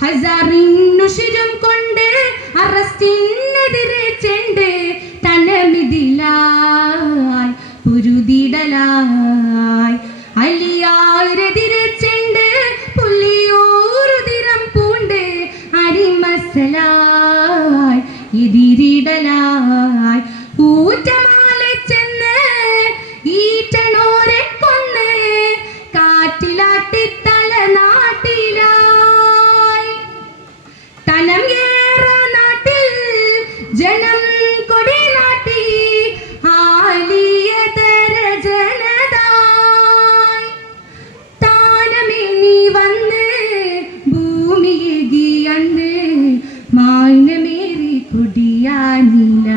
ഹസാറിനുഷിരം കൊണ്ട് അറസ്റ്റിനെതിരെ ചെണ്ട് തനമിതിലായി പുരുതിടലായി അലിയാരെതിരെ ചെണ്ട് പുള്ളിയോരുതിരം പൂണ്ട് അരിമസലായി എതിരിടലായി ഊറ്റമാലെ ചെന്ന് ഈറ്റണോരെ കൊന്ന് കാറ്റിലാട്ടി തലനാട്ടിലായി തനം ഏറ നാട്ടിൽ ജനം കൊടി നാട്ടി ആലിയതര ജനതായി താനമേ നീ വന്ന് ഭൂമിയേകി അന്ന് മാനമേറി കൊടിയാനിലായി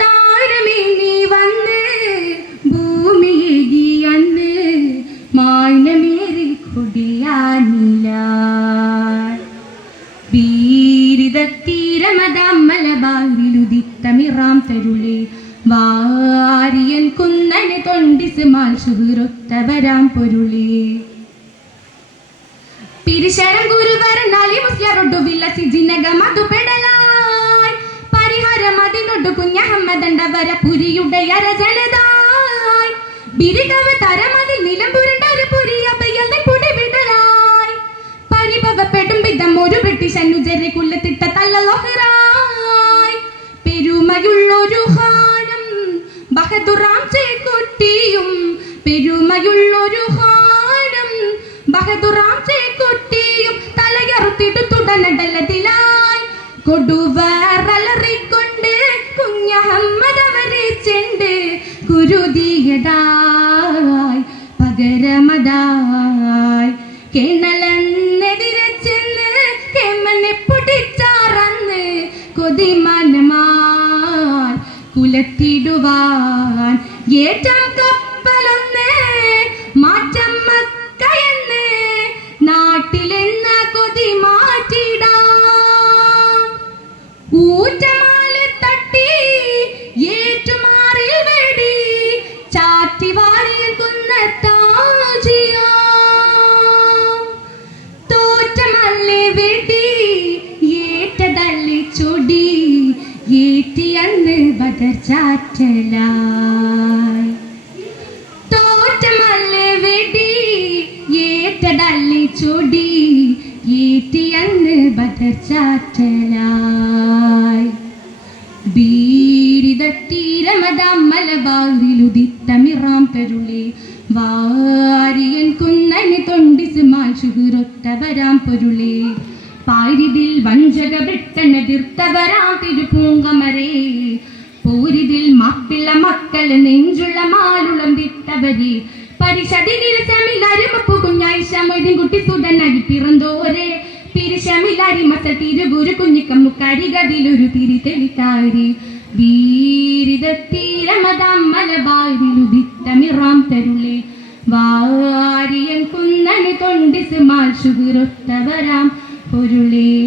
താനമേ നീ വന്ന് ഭൂമിയേകി അന്ന് മാനമേറി കൊടിയാനിലായി വീരിതത്തീരമതാമലബാരിലുദിത്തമിറാം തരുളേ വാരിയൻ കുന്നനെ തൊണ്ടിസ് മാൽ ശുഹുരൊത്തവരാം പൊരുളേ പിരിശരം ഗുരുവരനാലി മുസ്ലിയാറൊട്ടു വില്ലസി ജിനഗമതു പെടലായി പരിഹാരം അതിനൊട്ടു കുഞ്ഞഹമ്മദണ്ടവര പുരിയുടെ അരജനതായി ബിരികവ തരമതിൽ നിലമ്പുരണ്ട ഒരു പുരി അഭയൽ പൊടി വിടലായി പരിഭവപ്പെടും വിധം ഒരു ബ്രിട്ടീഷ് അനുജരെ കുല്ലത്തിട്ട തല്ലലോഹറായി പെരുമയുള്ളൊരു ഹാനം ബഹദുറാം ചേക്കുട്ടിയും പെരുമയുള്ളൊരു ഹാനം ബഹദുറാം ചേക്കുട്ടിയും തലയറുത്തിട്ടു തുടനടലതിലായി കൊടുവറലറിക്കൊണ്ട് കുഞ്ഞഹമ്മദവരെ ചെണ്ട് കുരുതിയതായി പകരമതായി കിണലെന്നെതിരെ ചെന്ന് കെമ്മനെ പൊട്ടിച്ചാറന്ന് കൊതിമാനമാൻ കുലത്തിടുവാൻ ഏറ്റം കപ്പലൊന്ന് മാറ്റം മക്കയെന്ന് നാട്ടിലെന്ന കൊതി മാറ്റിടാം ഊറ്റമാലെ തട്ടി ഏറ്റുമാറിൽ വെടി ചാറ്റി വാരിയ കുന്നത്താജിയാ തോറ്റമല്ലേ വെടി ഏറ്റതല്ലി ചൊടി ഏറ്റിയന്ന് ബദർ ചാറ്റലായി തോറ്റമല്ലേ വെടി ഏറ്റതല്ലി ചൊടി ഏറ്റിയന്ന് ബദർ ചാറ്റലായി വീരിതത്തീരമതാമലബാരിലുദിത്തമിറാം തരുളേ വാരിയൻ കുന്നനെ തൊണ്ടിസ് മാൽ ശുഹുരൊത്തവരാം പൊരുളേ പാരിതിൽ വഞ്ചക ബ്രിട്ടനെതിർത്തവരാം തിരുപൂങ്കമരേ പോരിതിൽ മാപ്പിള മക്കള് നെഞ്ചുള്ള മാലുളം വിട്ടവരെ പരിശതിനിരസമില്ലാരുമപ്പു കുഞ്ഞായിഷമൊയ്തിൻ കുട്ടി സുതനായി പിറന്തോരെ പിരിശമില്ലാരി മസ തിരുഗുരു കുഞ്ഞിക്കമ്മുക്കരികതിലൊരു തിരി തെളിത്താരി വീരിതത്തീരമതാമലബാരിലുദിത്തമിറാം തരുളേ വാരിയൻ കുന്നനെ തൊണ്ടിസ് മാൽ ശുഹുരൊത്തവരാം പൊരുളേ